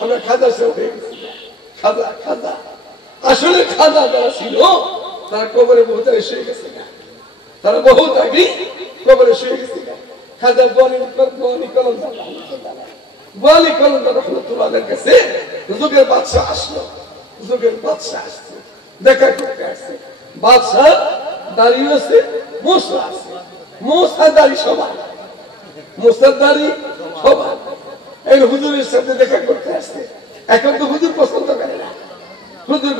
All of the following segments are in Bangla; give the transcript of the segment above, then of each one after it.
আমরা খাজা সব হয়ে গেছি। খাজা খাজা আসলে খাজা যারা ছিল তারা কবরে বহুত আগে শুয়ে গেছে না, তারা বহুত আগে কবরে শুয়ে গেছে না। খাজা বোয়ালি কলমদার রহমতুল্লাহের কাছে যুগের বাদশা আসলো, যুগের বাদশা আসছে, দেখা করতে আসছে। বাদশা দাঁড়িয়ে আছে, মোসা আছে, মোসা দাঁড়ি সবার, মোসার দাঁড়ি সবার। এই হুজুরের সাথে দেখা করতে আসছে। এখন তো হুজুর পছন্দ করে না, হুজুর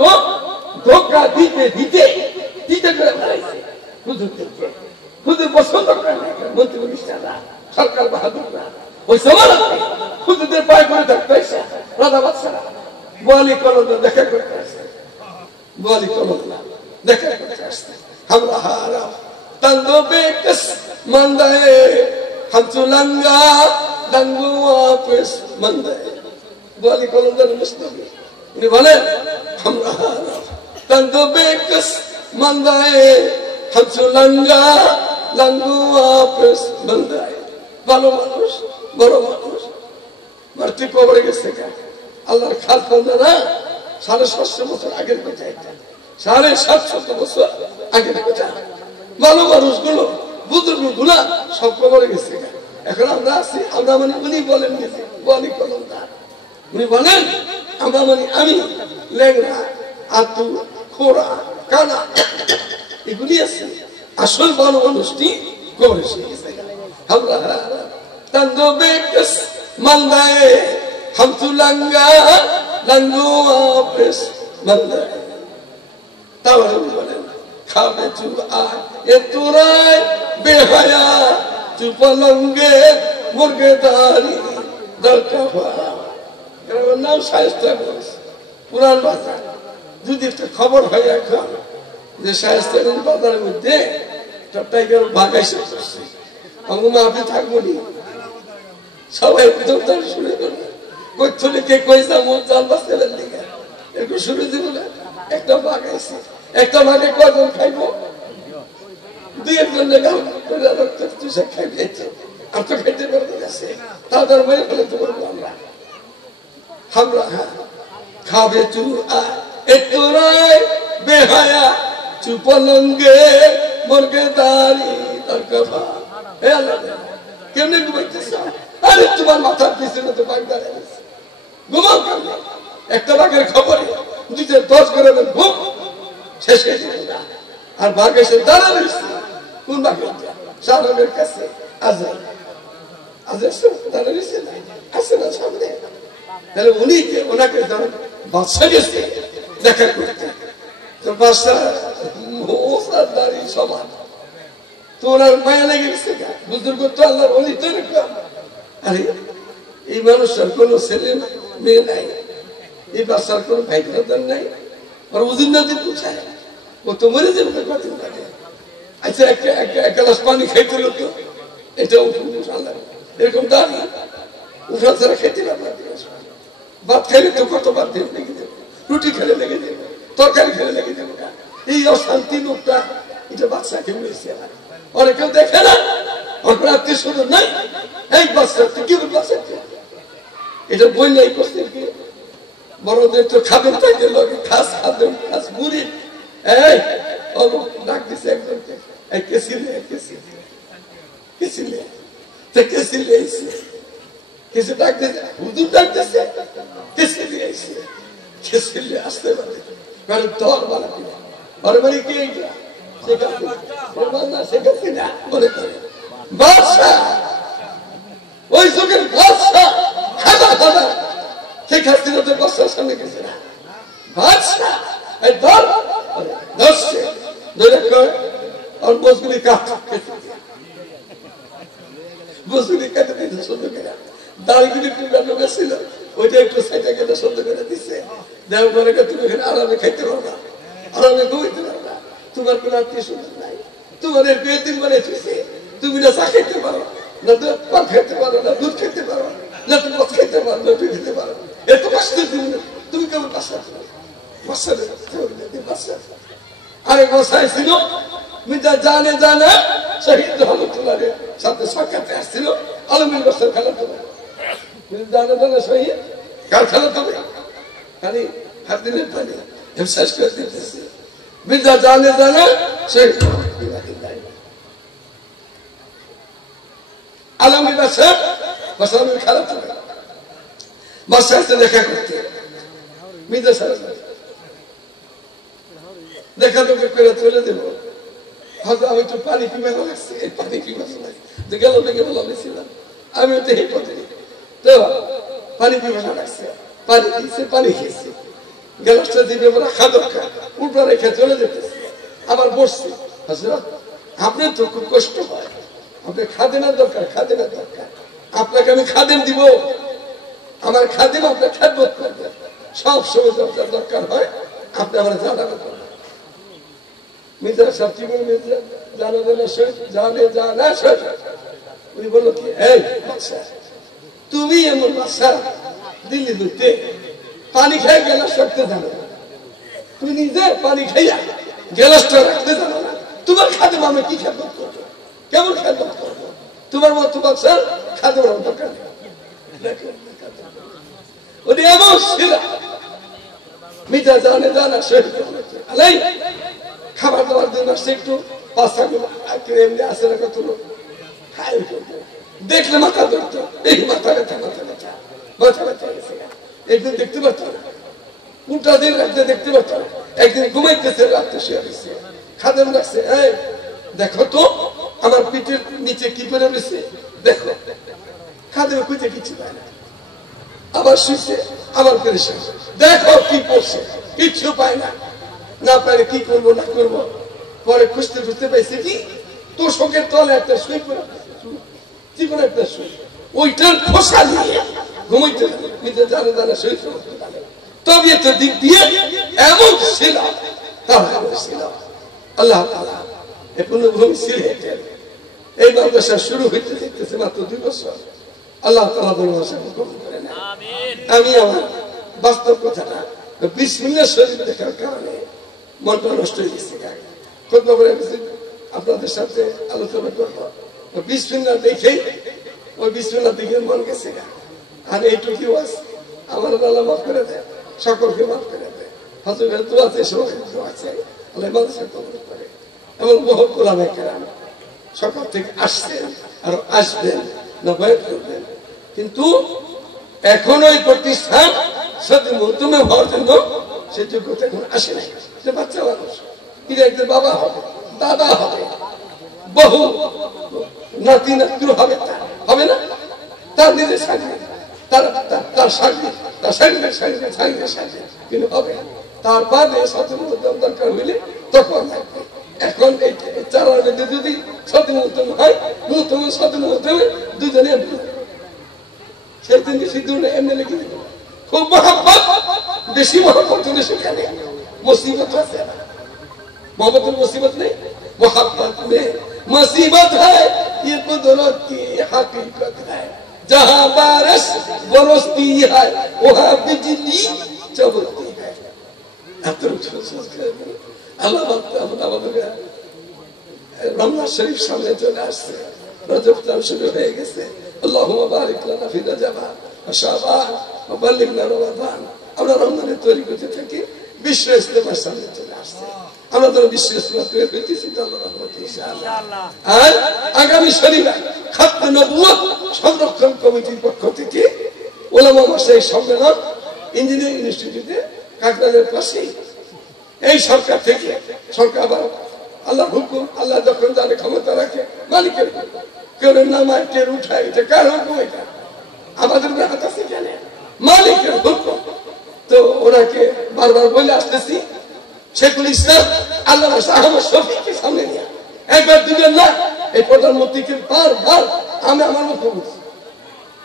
ধোকা দিতে দিতে দিতে করে বেড়াইছে। হুজুর পছন্দ করে না, মন্ত্রী মিনিস্টাররা, সরকার বাহাদুররা ওই সময় হুজুরদের পায়ে করে থাকতে আসছে। রাজা বাদশারা বোয়ালি কলমদার দেখা করতে আসছে, বোয়ালি কলমদার দেখা করতে আসছে। আমরা হারা তঙ্গো বেকস মন্দায়ে হামচুলঙ্গা দঙ্গু ওয়াপস মন্দায়ে। বোয়ালি কলমদার মুস্তাফি উনি বলেন আমরা হারা তঙ্গো বেকস মন্দায়ে হামচুলঙ্গা দঙ্গু ওয়াপস মন্দায়ে। ভালো মানুষ, বড় মানুষ, মারতে কবরে গেছে। আল্লাহর খাস বান্দারা 750 বছর আগের কথা, 750 বছর আগের কথা। ভালো মানুষগুলো, বুজুর্গ গুলা সব কবরে গেছে। এখন আমরা আছি, আমরা মানে উনি বলেন গেছে বোয়ালি কলমদার, উনি বলেন আমরা মানে আমি লেংরা, আতু, খোড়া, কানা এগুলি আছে। আসল ভালো মানুষটি কবরে গেছে। আমরা তঙ্গো বেকস মন্দায়ে হামচুলঙ্গা দঙ্গু ওয়াপস মন্দায়ে। তাহলে বলেন খাবে চু আয় এ তোরায় বেহায়া চুপলঙ্গে মুরগে দাঁড়ি দরকাফা। এর নাম শায়েস্তা গোস, পুরান বাজার। যদি একটা খবর হয় এখন যে শায়েস্তাগঞ্জ বাজারের মধ্যে একটা টাইগার বাগাইছে করছে, অঙ্গমা আপনি থাকবো নি, সবাই শুনে করবে কৈথলে কে কইসা মোট চাল বাঁচলেন দিকে এরকম শুনে দিব না। একটা বাগাইছে, একটা বাঘে কয়জন খাইব? 2-1 জনের খাইবে, আর তো খাইতে পারবে গেছে, তাদের মেরে ফেলে তো করবো আমরা। আমরা খাবে চু একটু রায় বেহায়া চুপলঙ্গে মুরগে দাঁড়ি দরকাফা। হে আল্লাহ, কেমনে ঘুমাইতেছ? আরে তোমার মাথার পিছনে তো বাঘ দাঁড়িয়ে গেছে, ঘুমাও কেমনে? একটা বাঘের খবরে 10 করে ঘুম শেষ হয়ে যাবে। আর বাঘ এসে দাঁড়ানো কোন বাঘের? শাহরুখের কাছে আজাদ দাঁড়িয়েছে না, আসে না সামনে। তাহলে উনি ওনাকে বাদশা গেছে দেখা করতে, তো বাদশা মোসার দাঁড়ি সমান। তো ওনার মায়া লেগে গেছে, বুজুর্গ তো আল্লাহর ওলি তো এরকম। আরে এই মানুষের কোন ছেলে মেয়ে নাই, এই বাচ্চার কোন ভাই ব্রাদার নাই, আর উজুর নদী কোথায়? ও তো মরে যাবে কদিন বাদে। আচ্ছা এক গ্লাস পানি খাইতে হলো তো এটা আল্লাহ এরকম দাঁড়ি উঠা ছাড়া খেতে পারবে। ভাত খাইলে তো কতবার দেব লেগে দেবে, রুটি খেলে লেগে দেবে, তরকারি খেলে লেগে দেবে। এই অশান্তি লোকটা এটা বাচ্চাকে উড়েছে, ওরা কেউ দেখে না, ওর আত্মীয় স্বজন নাই। এই বাচ্চা কি বাচ্চা এটা বই নাই করছে কি বড়দের তো খাবেন তাইতে লোকে খাস খাবেন খাস মুড়ি। এই ডাক দিছে একজনকে, কিছু ডাক দিছে, হুজুর ডাক দিছে, আসতে পারে দর বাড়া কিনা ওর বাড়ি কে শেখাচ্ছি না মনে করে বাদশা, ওই যুগের বাদশা খাবার খাবার শেখাচ্ছি না, তো বাদশার সামনে গেছে না বাদশা এই দর ধরছে ধরে কয় আর বসগুলি বসগুলি কেটে দিতে সুন্দর করে দাড়িগুলি টুকানো গেছিল, ওইটা একটু সাইডে কেটে সুন্দর করে দিচ্ছে। দেওয়া করে তুমি এখানে আরামে খাইতে পারবা, আরামে ঘুমাইতে পারবা, তোমার কোন আত্মীয় স্বজন নাই, তোমার বিয়ের দিন মানে তুমি না চা খেতে পারো না, তো পান খেতে পারো না, দুধ খেতে পারো না, তুমি মদ খেতে পারো না, তুমি খেতে পারো, এত কষ্ট তুমি কেমন বাসা বাসা। আরেক বসায় ছিল মির্জা জানে জানে শহীদ রহমতুল্লাহ সাথে সাক্ষাতে আসছিল আলমগীর বাসার খেলা তোলা জানে জানে শহীদ কারখানা তবে খালি হাত দিলে পানি শেষ করে দিতেছে বিদ্যা জানে জানে শহীদ আলমগীর বাদশা বাসার খারাপ থাকে বাদশার সাথে দেখা করতে মির্জা সাহেব দেখা তোকে করে চলে দেব হয়তো আমি একটু পানি পিবা লাগছে এই পানি পিবা লাগছে গেল থেকে বলেছিলাম আমি তো এই পথে তো পানি পিবা লাগছে পানি দিয়েছে পানি খেয়েছি গ্যালাসটা দিবে বলে খাদর খা উল্টা রেখে চলে যেতেছে আবার বসছি আপনার তো খুব কষ্ট হয় আপনার খাদেনার দরকার খাদেনার দরকার আপনাকে আমি খাদেন দিব আমার খাদেন আপনার খেদমত করবে সব সময় আপনার দরকার হয় আপনি আমার জানাবেন মির্জা সব জীবন মির্জা জানা জানে জানা উনি বললো কি এই বাদশা তুমি এমন বাদশা দিল্লি দুতে পানি খেয়ে গ্যালাস রাখতে জানো তুমি নিজে পানি খাইয়া গ্যালাসটা রাখতে জানো না তোমার খাদেম আমি কি খেদমত করবো কেমন খেদমত করবো তোমার মতো বাদশা খাদেম দরকার নেই উনি এমন ছিল মির্জা জানে জানা আলাই খাবার দাবার জন্য আসছে একটু পাঁচটা এমনি আসে না কত লোক দেখলে মাথা ধরতো এই মাথা ব্যথা মাথা ব্যথা মাথা ব্যথা গেছে একদিন দেখতে পারতাম উল্টা দিন রাখতে দেখতে পারতাম একদিন ঘুমাইতেছে রাত্রে শুয়ে রয়েছে খাদেম লাগছে এই দেখো তো আমার পিঠের নিচে কি করে রয়েছে দেখো খাদেম খুঁজে কিছু পায় না আবার শুয়েছে আবার পেরেছেন দেখো কি করছে কিচ্ছু পায় না না পারে কি করবো না করবো পরে খুঁজতে খুঁজতে পাইছে কি তোর সঙ্গে তলে একটা শুয়ে পড়ে জীবনে একটা শুয়ে ওইটার খোসা নিয়ে ঘুমাইতে জানে জানে শুয়ে তবে একটা দিক দিয়ে এমন ছিল ছিল আল্লাহ তাআলা এই পুণ্যভূমি সিলেটের এই মাদ্রাসা শুরু হইতে দেখতেছে মাত্র 2 বছর আল্লাহ তাআলা ভালোবাসা কবুল করে নেন আমি আমার বাস্তব কথাটা বিসমিল্লাহ শরীফ দেখার কারণে মনটা নষ্ট হয়ে গেছে আপনাদের সাথে আলোচনা করবো বিসমিল্লাহ দেখেই ওই বিসমিল্লাহ দেখে মন গেছে আর এইটুকু আমার আল্লাহ মাফ করে দেয় সকলকে মাফ করে দেয় হযরতের দোয়াতে সবাই দোয়া চাই আল্লাহ মাদ্রাসা কবুল করে এবং বহু ওলামায়ে কেরাম সকাল থেকে আসছেন আর আসবেন নবায়ত করবেন কিন্তু এখন ওই প্রতিষ্ঠান সত্যি মধ্যমে হওয়ার জন্য সে যোগ্যতা এখন আসে নাই সে বাচ্চা মানুষ কিন্তু একজন বাবা হবে দাদা হবে বহু নাতি নাতু হবে হবে না তার নিজের সাথে তার সাথে তার শরীরের শরীরে শরীরের সাথে কিন্তু হবে তার বাদে সচেতন দরকার হইলে তখন থাকবে এখন এই চারার মধ্যে যদি সচেতন হয় নতুন সচেতন দুজনে সেই দিন সিদ্ধ এমনি লিখে দিল খুব মহাব্বত বেশি মহাব্বত হলে সেখানে মুসিবত আছে না मोहब्बत मुसीबत नहीं मोहब्बत में मुसीबत है ये कुदरत की हकीकत है जहाँ बारिश बरसती है वहाँ बिजली चमकती है रमजान शरीफ सामने चले আসছে রজব তার শুরু হয়ে গেছে আল্লাহুম্মা বারিক লানা ফি রজব ওয়া শাবান ওয়া বাল্লিগনা রমাদান আমরা রমজানের তৈরি করতে থাকি বিশ্ব ইস্তেমার সামনে চলে আসছে আমরা তো বিশ্বাস করতে পেরেছি আল্লাহর রহমতে ইনশাআল্লাহ আর আগামী শনিবার খাতমে নবুয়ত সংরক্ষণ কমিটির পক্ষ থেকে উলামা মাসায়েখ সম্মেলন ইঞ্জিনিয়ারিং ইনস্টিটিউটে কাকরাইলের পাশে এই সরকার থেকে সরকার আবার আল্লাহর হুকুম আল্লাহ যখন যার ক্ষমতা রাখে মালিকের কেউ নামায় কেউ উঠায় এটা কার হুকুম এটা আমাদের হাত আছে কেন মালিকের হুকুম তো ওনাকে বারবার বলে আসতেছি শেখুল ইসলাম আল্লাহ আহমদ শফিকে সামনে নিয়ে একবার দুজন না এই প্রধানমন্ত্রীকে বারবার আমি আমার মতো বলছি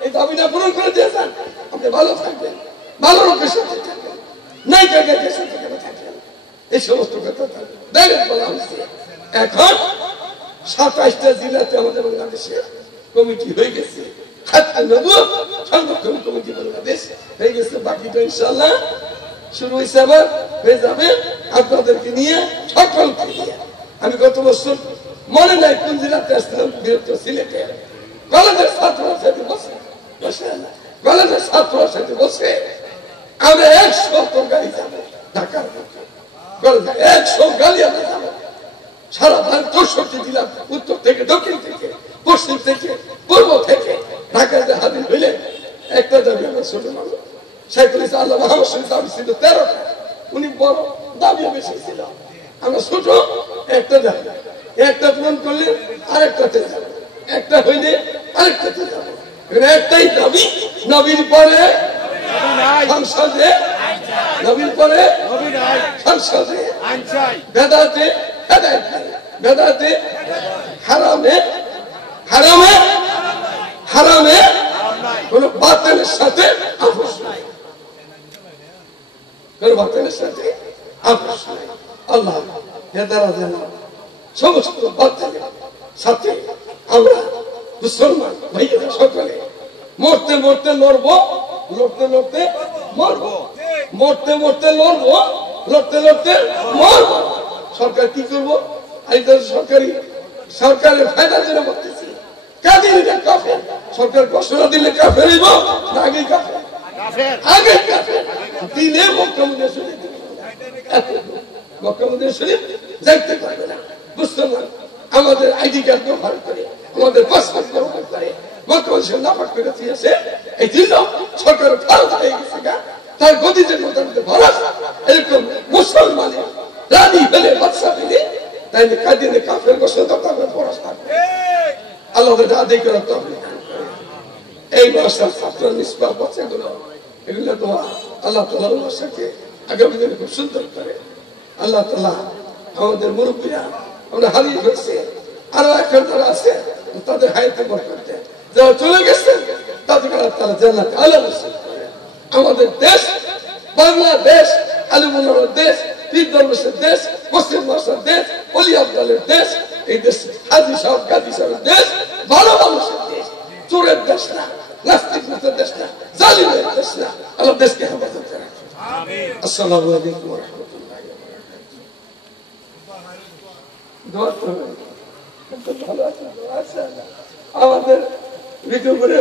এই দাবিটা পূরণ করে দিয়ে যান আপনি ভালো থাকবেন ভালো লোকের সাথে থাকবেন নাই কাকের সাথে থাকবেন এই সমস্ত কথা ডাইরেক্ট বলা হয়েছে এখন 27টা জেলাতে আমাদের বাংলাদেশে কমিটি হয়ে গেছে খাতমে নবুয়ত সংরক্ষণ কমিটি বাংলাদেশ হয়ে গেছে বাকিটা ইনশাআল্লাহ শুরু হয়েছে আবার হয়ে যাবে আপনাদেরকে নিয়ে সকলকে নিয়ে আমি গত বছর মনে নাই কোন জেলাতে আসছিলাম বৃহত্তর সিলেটে কলেজের ছাত্ররা সাথে বসে কলেজের ছাত্ররা সাথে বসে আমরা 100 গাড়ি যাবো ঢাকার মধ্যে, কলেজে 100 গাড়ি আমরা যাবো সারা ভারত 64 জেলা, উত্তর থেকে দক্ষিণ থেকে পশ্চিম থেকে পূর্ব থেকে ঢাকাতে হাজির হইলে একটা দাবি আমরা ছোট মানুষ সাইকুল ইসলাম আল্লাহ মোহাম্মদ দাবি ছিল 13টা, উনি বড় দাবিও বেশি ছিল, আমরা ছোট একটা দাবি, একটা পূরণ করলে আরেকটাতে যাবো, একটা হইলে আরেকটাতে যাবো, একটাই দাবি, নবীর পরে সংসদে, নবীর পরে সংসদে বেদাতে বেদাতে হারামে হারামে হারামে কোন বাতিলের সাথে আপোষ নাই, কোন বাতিলের সাথে আপোষ নাই। আল্লাহ হেদারা যেন সমস্ত বাতিলের সাথে আমরা মুসলমান ভাইয়েরা সকলে মরতে মরতে লড়বো, লড়তে লড়তে মরবো, মরতে মরতে লড়বো, লড়তে লড়তে মরবো। সরকার কি করবো? সরকারি সরকারের ফায়দার জন্য বলতেছি, কাদিরা কাফের, সরকার ঘোষণা দিলে কাফের হইব না আগে কাফের? আগে কাফের দিলে মক্কা মদিনা শরীফ, মক্কা মদিনা শরীফ যাইতে পারবে না। মুসলমান আমাদের আইডি কার্ড ব্যবহার করে, আমাদের পাসপোর্ট ব্যবহার করে মক্কা মদিনা শরীফ নাপাক করে দিয়েছে, এই জন্য সরকার ভারত হয়ে গেছে গা, তার গতিতে মোটামুটি ভরাস এরকম মুসলমানের রানী হলে বাদশা হলে তাইলে কাদিনে কাফের ঘোষণা তারপরে ফরজ থাকবে। আল্লাহ আদায় করার তৌফিক দান করেন। এই ভাষার ছাত্র নিষ্পাপ বাচ্চাগুলো এগুলো দোয়া আল্লাহ তাআলা ভাষাকে আগামী দিনে খুব সুন্দর করে। আল্লাহ তাআলা আমাদের মুরব্বীরা আমরা হারিয়ে ফেলছি, আরো এখন যারা আছে তাদের হায়াতে বরকত দেন, যারা চলে গেছে তাদের আল্লাহ তাআলা জান্নাতে আলা নসিব করেন। আমাদের দেশ বাংলাদেশ আলিমুল্লাহর দেশ, পীর দরবেশের দেশ, মুসলিম মাসার দেশ, ওলি আব্দালের দেশ, এই দেশ হাজী সাহেব গাজী সাহেবের দেশ, ভালো মানুষের দেশ, চোরের দেশ না, নাস্তিক দেশ না, জালিমের দেশ না। আল্লাহ দেশকে হেফাজত করে রাখেন। আসসালামু আলাইকুম ওয়া রাহমাতুল্লাহি ওয়া বারাকাতুহু। দোয়া করবেন, ভালো আছেন? আমাদের ভিডিও করে